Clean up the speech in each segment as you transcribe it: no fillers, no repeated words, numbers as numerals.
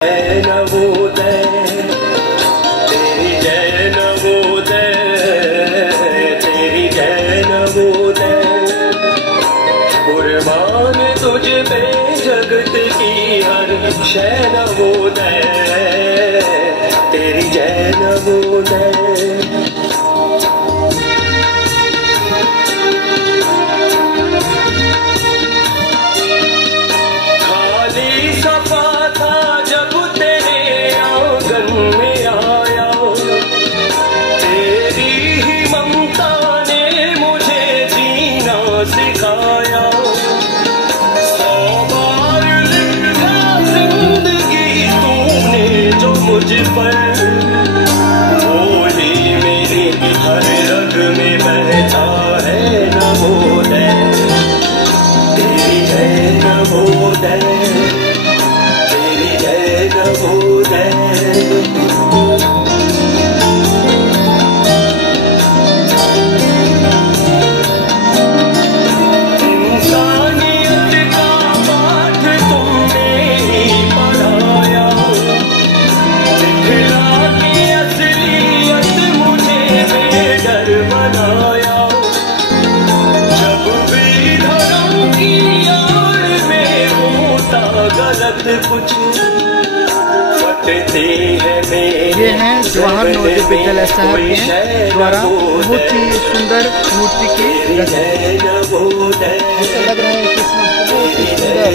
जय नवोदय तेरी जय नवोदय तेरी जय नवोदय कुर्बान तुझ पे जगत की हर शय नवोदय तेरी जय नवोदय। मुझ पर होली मेरी हर रग में बहता है नवोदय तेरी जय नवोदय तेरी जय नवोदय। ये हैं जवाहर नवोदय विद्यालय साहब के द्वारा बहुत ही सुंदर मूर्ति की रचना। ऐसा लग रहा है कि इसमें बहुत ही सुंदर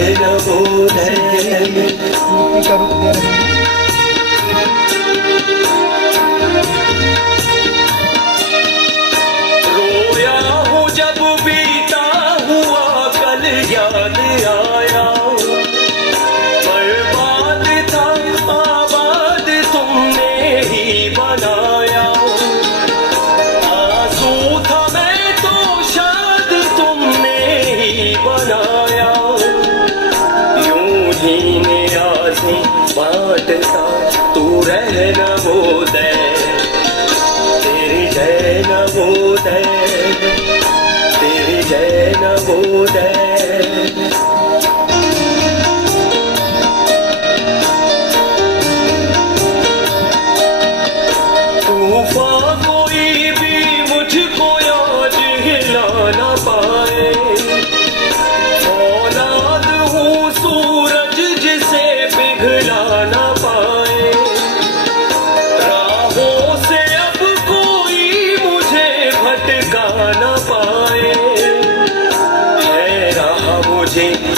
मूर्ति का रूप दे रहे हैं। रोया हूँ जब बीता हुआ कल याद आया बनाया आंसू था मैं तो शायद तुमने ही बनाया यूं ही नियाज़ें बांटता तू रह नवोदय तेरी जय नवोदय तेरी जय नवोदय।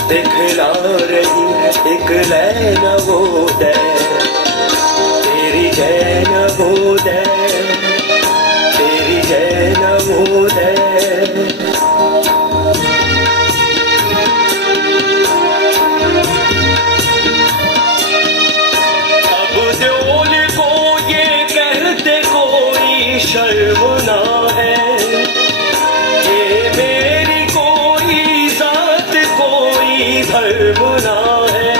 दिखला रही एक लय नवोदय तेरी जय नवोदय तेरी जय नवोदय। अब द्योल को ये कहते कोई शर्म ना है धर्म ना है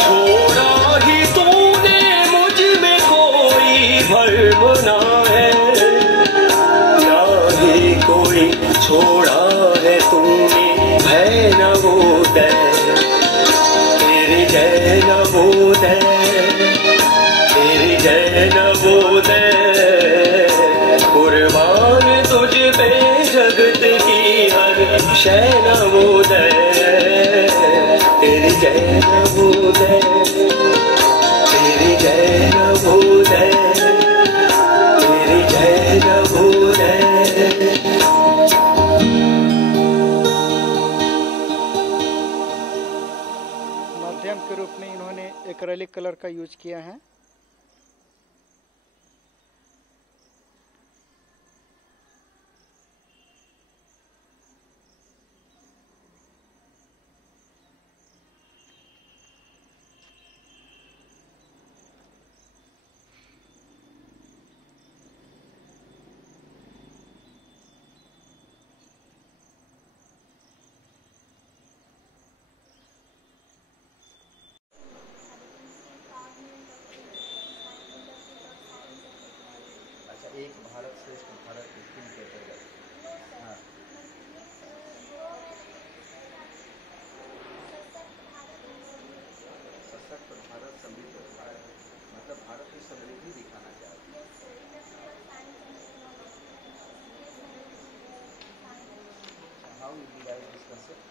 छोड़ा ही तूने मुझ में कोई भर्म ना है ना ही कोई छोड़ा है तूने भय नवोदय तेरी जय नवोदय तेरी जय नवोदय कुर्बान तुझ पे जगत की हर शय नवोदय तेरी जय नवोदय तेरी जय नवोदय तेरी जय नवोदय। माध्यम के रूप में इन्होंने एक्रेलिक कलर का यूज किया है। एक भारत श्रेष्ठ भारत स्कीम के अंतर्गत हाँ सशक्त Bharat you devise this concept?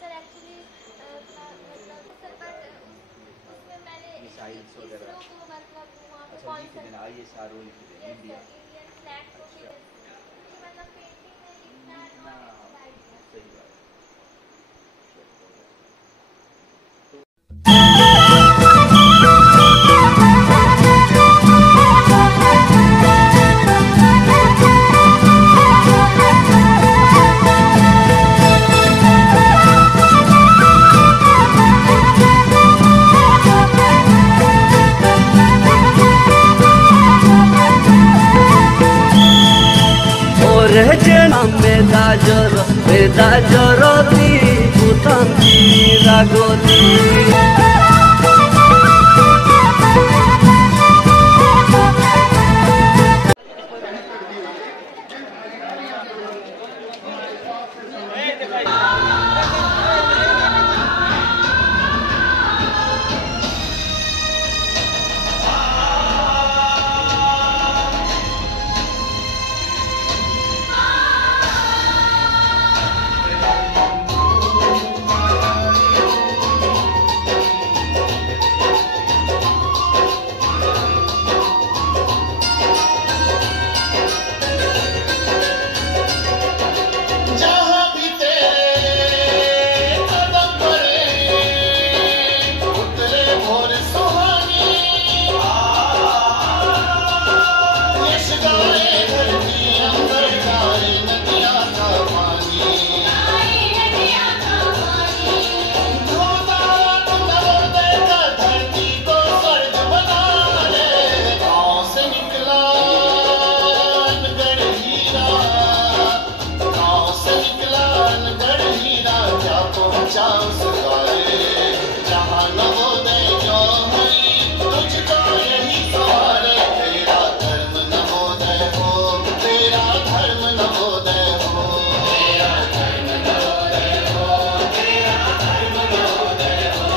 Sir actually मतलब सर पर उसमें मैंने Missiles वगैरह। इसरो को मतलब वहाँ पे अच्छा, लिख देना ISRO लिख देना yes India. Sir Indian flag को फिर मतलब पेंटिंग में लिखना ना, नॉट आइडिया। सही बात। Meda joroti utanti ragoti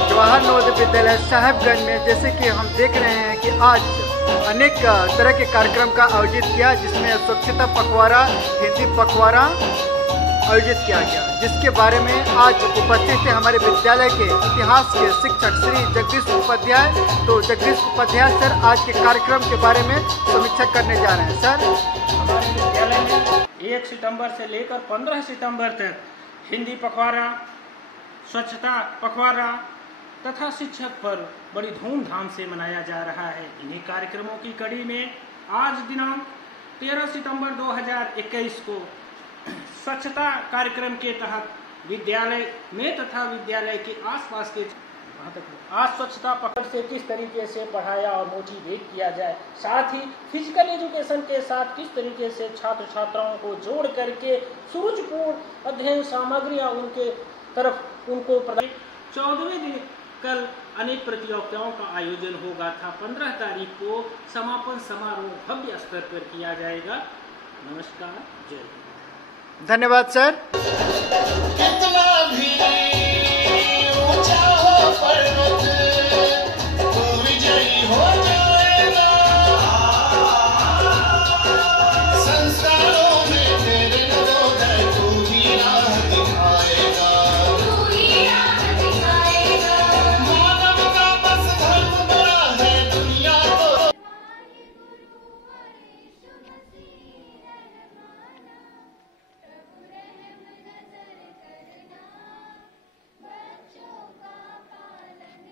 Jawahar Navodaya Vidyalaya Sahebganj में जैसे कि हम देख रहे हैं कि आज अनेक तरह के कार्यक्रम का आयोजित किया, जिसमें स्वच्छता पखवाड़ा, हिंदी पखवाड़ा आयोजित किया गया, जिसके बारे में आज उपस्थित थे हमारे विद्यालय के इतिहास के शिक्षक श्री जगदीश उपाध्याय। तो जगदीश उपाध्याय सर आज के कार्यक्रम के बारे में समीक्षा करने जा रहे हैं। सर, हमारे विद्यालय में 1 सितंबर से लेकर 15 सितंबर तक हिंदी पखवाड़ा, स्वच्छता पखवाड़ा तथा शिक्षक पर्व बड़ी धूमधाम से मनाया जा रहा है। इन्हीं कार्यक्रमों की कड़ी में आज दिनांक 13 सितंबर 2021 को स्वच्छता कार्यक्रम के तहत विद्यालय में तथा विद्यालय के आसपास के आज स्वच्छता पकड़ से किस तरीके से पढ़ाया और मोटिवेट किया जाए, साथ ही फिजिकल एजुकेशन के साथ किस तरीके से छात्र छात्राओं को जोड़ करके सुरुचिपूर्ण अध्ययन सामग्रियां उनके तरफ उनको प्रदान। 14वें दिन कल अनेक प्रतियोगिताओं का आयोजन होगा था। 15 तारीख को समापन समारोह भव्य स्तर पर किया जाएगा। नमस्कार, जय हिंद। धन्यवाद सर। कितना भी ऊंचा हो पर्वत, तू विजयी हो जाएगा। संस्कारों में तेरे नवोदय तू ही राह दिखाएगा। मानवता बस धर्म बड़ा है दुनिया को। बच्चों का पालन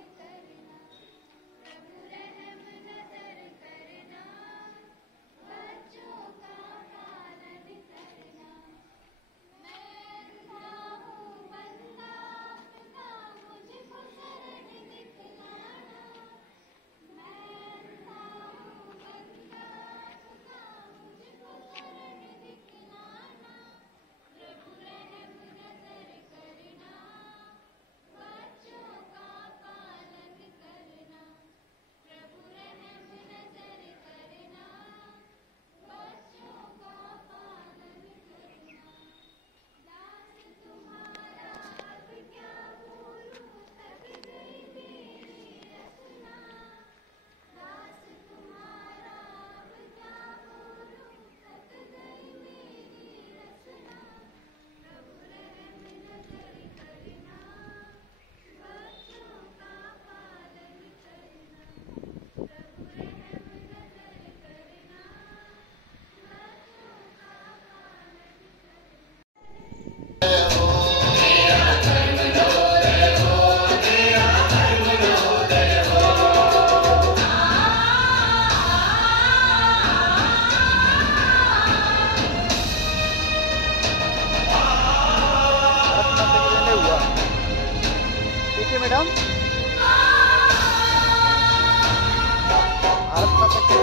मैडम भारत माता की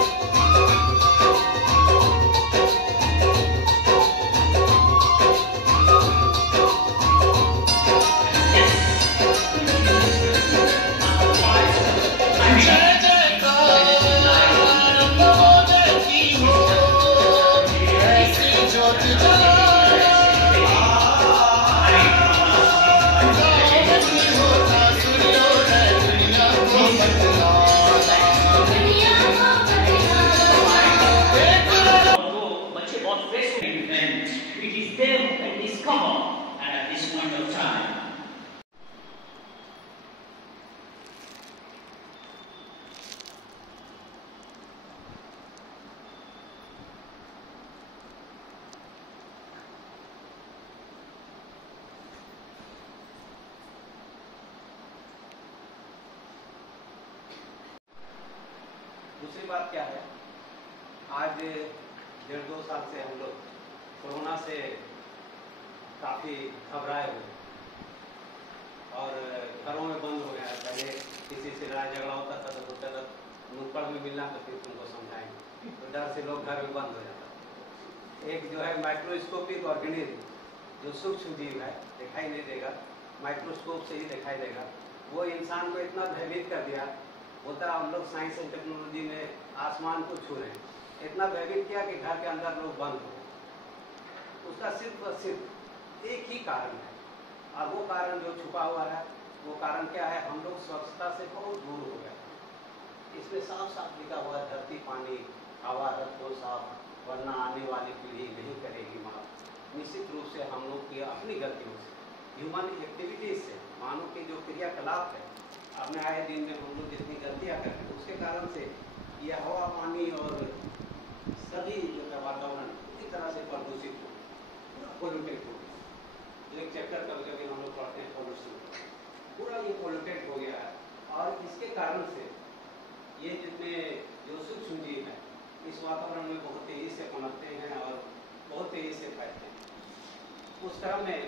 It is them and discover at this point of time. दूसरी बात क्या है, आज 1.5-2 साल से हम लोग कोरोना से काफ़ी घबराए हुए और घरों में बंद हो गया। पहले किसी से लड़ाई झगड़ा होता था तो सोचता था नुक्कड़ में मिलना तो फिर तुमको समझाएंगे, तो डर से लोग घर में बंद हो जाता। एक जो है माइक्रोस्कोपिक ऑर्गेनिज्म जो सूक्ष्म जीव है, दिखाई नहीं देगा, माइक्रोस्कोप से ही दिखाई देगा, वो इंसान को इतना भयभीत कर दिया। होता हम लोग साइंस एंड टेक्नोलॉजी में आसमान को छू रहे हैं, इतना भयभीत किया कि घर के अंदर लोग बंद हो गए। उसका सिर्फ और सिर्फ एक ही कारण है, और वो कारण जो छुपा हुआ है, वो कारण क्या है, हम लोग स्वच्छता से बहुत दूर हो गए। इसमें साफ साफ लिखा हुआ है, धरती पानी हवा रखो साफ, वरना आने वाली पीढ़ी नहीं करेगी माफ। निश्चित रूप से हम लोग की अपनी गलतियों से, ह्यूमन एक्टिविटीज से, मानव के जो क्रियाकलाप है, अपने आए दिन में हम लोग जितनी गलतियाँ करते हैं उसके कारण से ये हवा पानी और सभी जो है वातावरण पूरी तरह से प्रदूषित हो, पूरा पोल्यूटेड हो गया। एक चैप्टर कभी कभी हम लोग पढ़ते हैं पोल्यूशन, पूरा ये पोल्यूटेड हो गया है। और इसके कारण से ये जितने जो सूक्ष्म जीव हैं इस वातावरण में बहुत तेज़ी से पनपते हैं और बहुत तेज़ी से फैलते हैं। उस क्रम में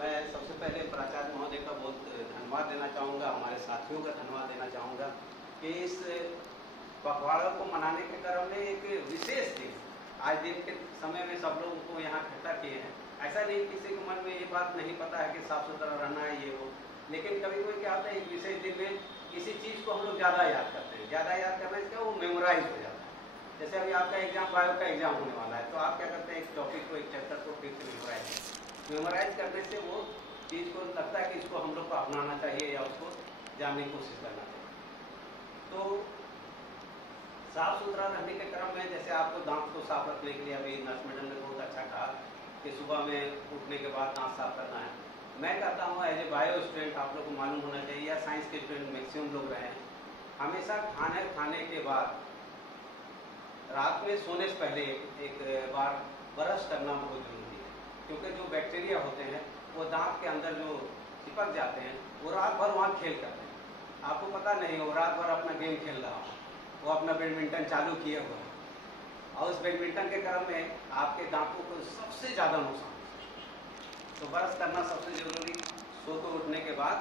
मैं सबसे पहले प्राचार्य महोदय का बहुत धन्यवाद देना चाहूँगा, हमारे साथियों का धन्यवाद देना चाहूँगा कि इस पखवाड़ा को मनाने के क्रम में एक विशेष दिन, आज दिन के समय में सब लोगों को यहाँ इकट्ठा किए हैं। ऐसा नहीं किसी के मन में ये बात नहीं पता है कि साफ सुथरा रहना है ये वो, लेकिन कभी कभी क्या होता है, एक विशेष दिन में किसी चीज़ को हम लोग ज़्यादा याद करते हैं। ज़्यादा याद करने से वो मेमोराइज हो जाता है। जैसे अभी आपका एग्जाम, बायो का एग्जाम होने वाला है, तो आप क्या करते हैं, एक टॉपिक को, एक चैप्टर को फिर से मेमोराइज करने से वो चीज़ को लगता है कि इसको हम लोग को अपनाना चाहिए या उसको जानने की कोशिश करना चाहिए। तो साफ सुथरा रहने के क्रम में जैसे आपको दांत को साफ रखने के लिए अभी नर्स मैडम ने बहुत अच्छा कहा कि सुबह में उठने के बाद दांत साफ करना है। मैं कहता हूँ एज ए बायो स्टूडेंट आप लोग को मालूम होना चाहिए, या साइंस के स्टूडेंट मैक्सिमम लोग रहे हैं, हमेशा खाने के बाद रात में सोने से पहले एक बार ब्रश करना बहुत जरूरी है, क्योंकि जो बैक्टीरिया होते हैं वो दांत के अंदर जो चिपक जाते हैं वो रात भर वहाँ खेल करते हैं। आपको पता नहीं हो, रात भर अपना गेम खेल रहा हो, वो अपना बैडमिंटन चालू किए हुआ है, और उस बैडमिंटन के क्रम में आपके दांतों को सबसे ज़्यादा नुकसान। तो ब्रश करना सबसे ज़रूरी, सो के उठने के बाद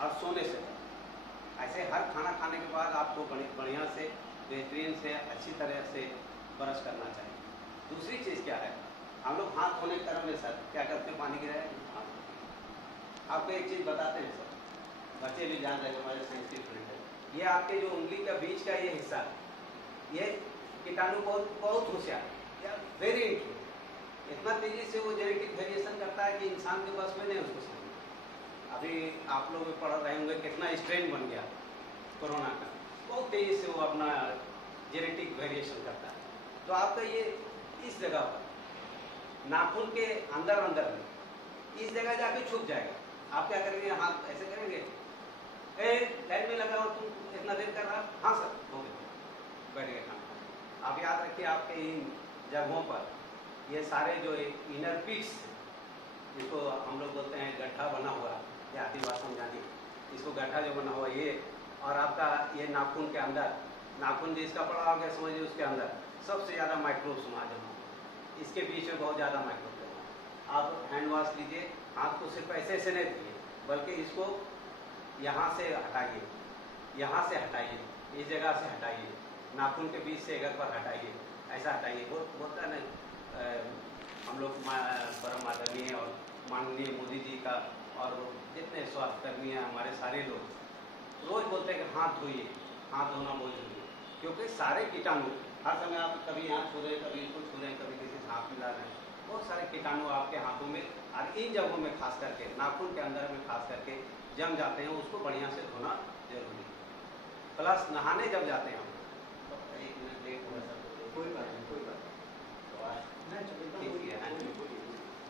और सोने से पहले। ऐसे हर खाना खाने के बाद आपको बढ़िया से, बेहतरीन से, अच्छी तरह से ब्रश करना चाहिए। दूसरी चीज़ क्या है, हम लोग हाथ धोने के क्रम में सर क्या करते हैं, पानी गिराए हाथ। आपको एक चीज़ बताते हैं सर, बच्चे भी जान रहे हमारे साइंस के स्टूडेंट हैं, ये आपके जो उंगली का बीच का ये हिस्सा, ये कीटाणु बहुत होशियार है, वेरी इंट्रू, इतना तेजी से वो जेनेटिक वेरिएशन करता है कि इंसान के बस में नहीं उसको समझ। अभी आप लोग पढ़ रहे होंगे कितना स्ट्रेन बन गया कोरोना का, बहुत तेजी से वो अपना जेनेटिक वेरिएशन करता है। तो आपका ये इस जगह पर नाखून के अंदर में इस जगह जाके छुप जाएगा। आप क्या करेंगे, हाथ ऐसे करेंगे, लाइन में लगा और तुम इतना देर कर रहा, हाँ सर याद रखिए आपके इन जगहों पर ये सारे जो इनर पिट्स, जिसको हम लोग बोलते हैं गड्ढा बना हुआ, देहाती बात समझानी, इसको गड्ढा जो बना हुआ ये, और आपका ये नाखून के अंदर, नाखून जिसका पड़ा हो गया समझिए, उसके अंदर सबसे ज़्यादा माइक्रोब जमा, इसके बीच में बहुत ज़्यादा माइक्रोब जमा। आप हैंड वॉश लीजिए, हाथ को सिर्फ ऐसे ऐसे नहीं दिए, बल्कि इसको यहाँ से हटाइए, यहाँ से हटाइए, इस जगह से हटाइए, नाखून के बीच से एक पर हटाइए, ऐसा हटाइए। बोलता है ना, हम लोग परम आदरणीय और माननीय मोदी जी का और जितने स्वास्थ्यकर्मी हैं हमारे सारे लोग रोज बोलते हैं कि हाथ धोइए, हाथ धोना बहुत जरूरी है, क्योंकि सारे कीटाणु हर समय आप कभी यहाँ छू रहे, कभी इसको छू रहे, कभी किसी से हाथ मिला रहे हैं, बहुत सारे कीटाणु आपके हाथों में और इन जगहों में खास करके नाखून के अंदर में खास करके जम जाते हैं, उसको बढ़िया से धोना जरूरी है। प्लस नहाने जब जाते हैं हम, तो एक मिनट लेट हो सकता, कोई बात नहीं, कोई बात नहीं,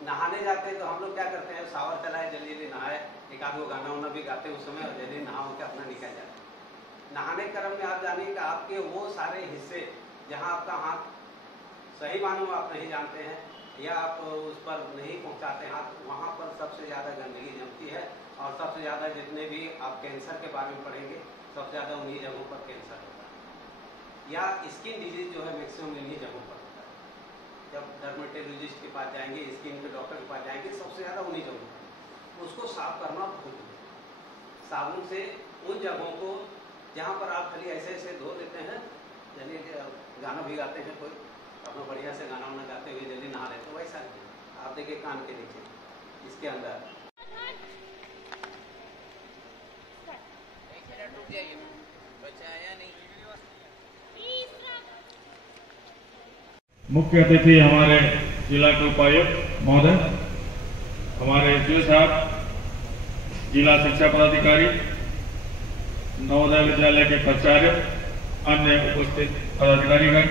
नहाने जाते हैं तो हम लोग क्या करते हैं, शावर चलाए, जल्दी जल्दी नहाए, एक आध वो गाना वाना भी गाते हैं उस समय, और जल्दी नहा के अपना निकल जाते हैं। नहाने क्रम में आप जानिए कि आपके वो सारे हिस्से जहाँ आपका हाथ सही मानों में आप नहीं जानते हैं या आप उस पर नहीं पहुँचाते हाथ, वहाँ पर सबसे ज़्यादा गंदगी जमती है, और सबसे ज़्यादा जितने भी आप कैंसर के बारे में पढ़ेंगे, सबसे ज़्यादा उन्हीं जगहों पर कैंसर होता है, या स्किन डिजीज जो है मैक्सिमम इन्हीं जगहों पर होता है। जब डर्मेटोलॉजिस्ट के पास जाएंगे, स्किन के डॉक्टर के पास जाएंगे, सबसे ज़्यादा उन्हीं जगहों पर। उसको साफ करना बहुत जरूरी है, साबुन से उन जगहों को जहाँ पर आप खाली ऐसे ऐसे धो लेते हैं, यानी गाना भी गाते हैं कोई अपना बढ़िया से गाना वाना गाते हुए जल्दी नहा लेते, वैसा नहीं। आप देखिए कान के नीचे, इसके अंदर मुख्य अतिथि हमारे जिला के उपायुक्त महोदय, हमारे एसडीओ साहब, जिला शिक्षा पदाधिकारी, नवोदय विद्यालय के प्राचार्य, अन्य उपस्थित पदाधिकारीगण,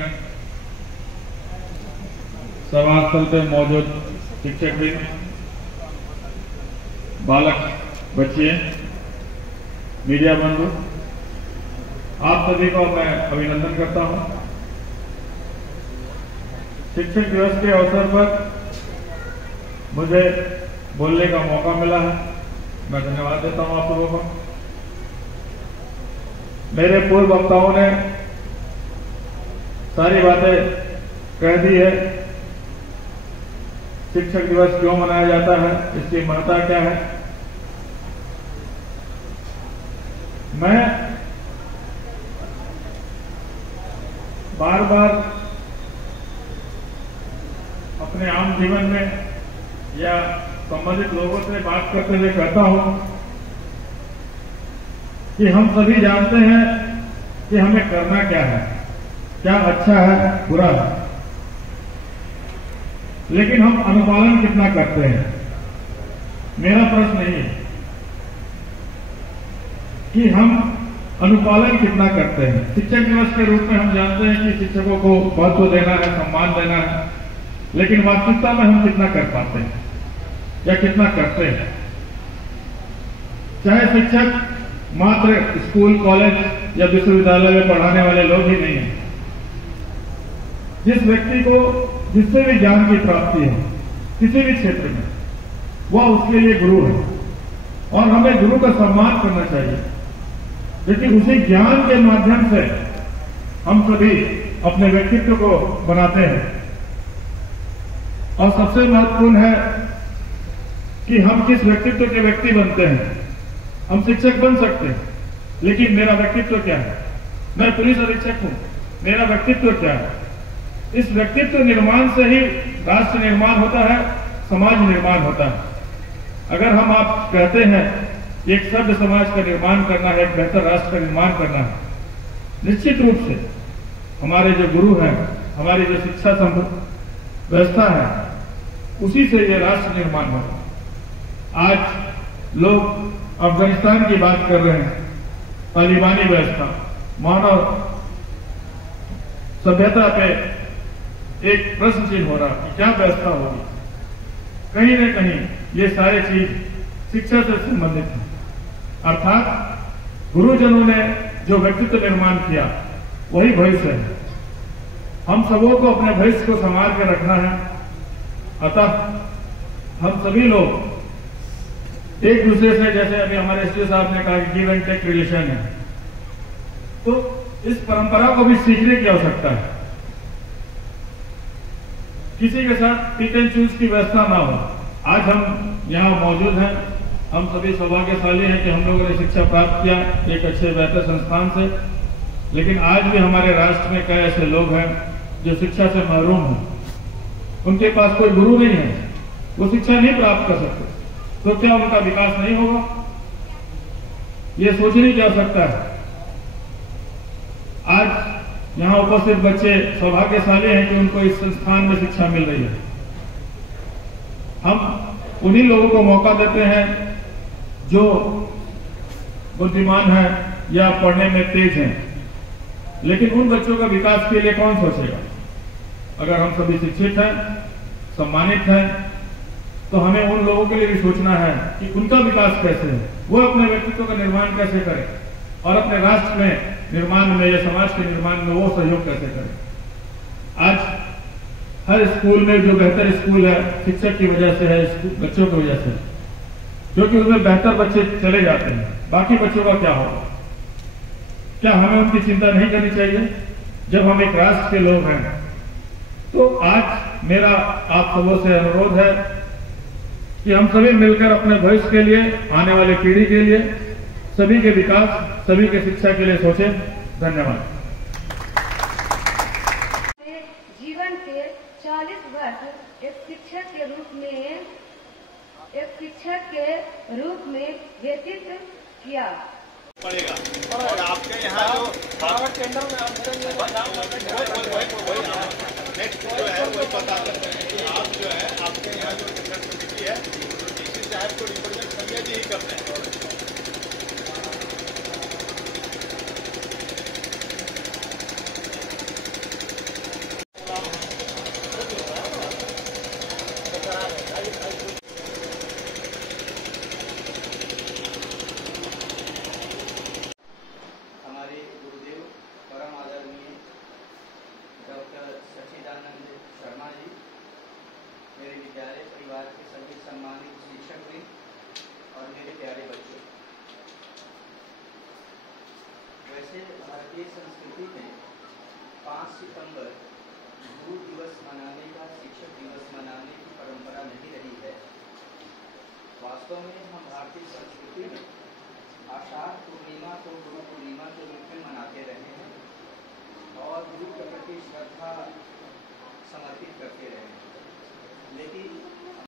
सभास्थल पर मौजूद शिक्षकवृंद, बालक बच्चे, मीडिया बंधु, आप सभी को मैं अभिनंदन करता हूं। शिक्षक दिवस के अवसर पर मुझे बोलने का मौका मिला है, मैं धन्यवाद देता हूं आप लोगों को। मेरे पूर्व वक्ताओं ने सारी बातें कह दी है, शिक्षक दिवस क्यों मनाया जाता है, इसकी महत्ता क्या है। मैं बार बार अपने आम जीवन में या संबंधित लोगों से बात करते हुए कहता हूं कि हम सभी जानते हैं कि हमें करना क्या है, क्या अच्छा है, बुरा है, लेकिन हम अनुपालन कितना करते हैं। मेरा प्रश्न यही है कि हम अनुपालन कितना करते हैं। शिक्षक दिवस के रूप में हम जानते हैं कि शिक्षकों को महत्व देना है, सम्मान देना है, लेकिन वास्तविकता में हम कितना कर पाते हैं या कितना करते हैं। चाहे शिक्षक मात्र स्कूल, कॉलेज या विश्वविद्यालय में पढ़ाने वाले लोग ही नहीं हैं। जिस व्यक्ति को जिससे भी ज्ञान की प्राप्ति है किसी भी क्षेत्र में, वह उसके लिए गुरु है और हमें गुरु का सम्मान करना चाहिए। लेकिन उसी ज्ञान के माध्यम से हम सभी अपने व्यक्तित्व को बनाते हैं, और सबसे महत्वपूर्ण है कि हम किस व्यक्तित्व के व्यक्ति बनते हैं। हम शिक्षक बन सकते हैं, लेकिन मेरा व्यक्तित्व क्या है। मैं पुलिस अधीक्षक हूं, मेरा व्यक्तित्व क्या है। इस व्यक्तित्व निर्माण से ही राष्ट्र निर्माण होता है, समाज निर्माण होता है। अगर हम आप कहते हैं एक सभ्य समाज का निर्माण करना है, एक बेहतर राष्ट्र का निर्माण करना है, निश्चित रूप से हमारे जो गुरु हैं, हमारी जो शिक्षा व्यवस्था है, उसी से यह राष्ट्र निर्माण होगा। आज लोग अफगानिस्तान की बात कर रहे हैं, तालिबानी व्यवस्था, मानव सभ्यता पे एक प्रश्न चिन्ह हो रहा कि क्या व्यवस्था होगी। कहीं न कहीं ये सारी चीज शिक्षा से संबंधित है। अर्थात गुरुजनों ने जो व्यक्तित्व निर्माण किया वही भविष्य है। हम सबों को अपने भविष्य को संभाल कर रखना है। अतः हम सभी लोग एक दूसरे से, जैसे अभी हमारे एसडीओ साहब ने कहा, गिव एंड टेक रिलेशन है, तो इस परंपरा को भी सीखने की आवश्यकता है। किसी के साथ पिक एंड चूज की व्यवस्था ना हो। आज हम यहाँ मौजूद हैं, हम सभी सौभाग्यशाली हैं कि हम लोगों ने शिक्षा प्राप्त किया एक अच्छे बेहतर संस्थान से, लेकिन आज भी हमारे राष्ट्र में कई ऐसे लोग हैं जो शिक्षा से महरूम हैं। उनके पास कोई गुरु नहीं है, वो शिक्षा नहीं प्राप्त कर सकते, तो क्या उनका विकास नहीं होगा? ये सोचने की आवश्यकता है। आज यहां उपस्थित बच्चे सौभाग्यशाली हैं कि उनको इस संस्थान में शिक्षा मिल रही है। हम उन्हीं लोगों को मौका देते हैं जो बुद्धिमान हैं या पढ़ने में तेज हैं, लेकिन उन बच्चों का विकास के लिए कौन सोचेगा? अगर हम सभी शिक्षित हैं, सम्मानित हैं, तो हमें उन लोगों के लिए भी सोचना है कि उनका विकास कैसे है, वो अपने व्यक्तित्व का निर्माण कैसे करें और अपने राष्ट्र में निर्माण में या समाज के निर्माण में वो सहयोग कैसे करें। आज हर स्कूल में जो बेहतर स्कूल है, शिक्षक की वजह से है, बच्चों की वजह से, क्योंकि उसमें बेहतर बच्चे चले जाते हैं। बाकी बच्चों का क्या होगा? क्या हमें उनकी चिंता नहीं करनी चाहिए? जब हम एक राष्ट्र के लोग हैं, तो आज मेरा आप सबों से अनुरोध है कि हम सभी मिलकर अपने भविष्य के लिए, आने वाली पीढ़ी के लिए, सभी के विकास, सभी के शिक्षा के लिए सोचें। धन्यवाद। जीवन के 40 वर्ष एक शिक्षक के रूप में व्यतीत किया पड़ेगा। और आपके यहाँ जो टेंडर में नेक्स्ट जो है वो पता करते हैं कि आप जो है आपके यहाँ जो टेंडर कमेटी है, डीसी साहब को रिप्रेजेंट संजय जी ही करते हैं। विद्यालय परिवार के सभी सम्मानित शिक्षक भी और मेरे प्यारे बच्चों, वैसे भारतीय संस्कृति में 5 सितंबर गुरु दिवस मनाने का, शिक्षक दिवस मनाने की परंपरा नहीं रही है। वास्तव में हम भारतीय संस्कृति में आषाढ़ पूर्णिमा को गुरु पूर्णिमा के रूप में मनाते रहे हैं और गुरु के प्रति श्रद्धा समर्पित करते रहे हैं। लेकिन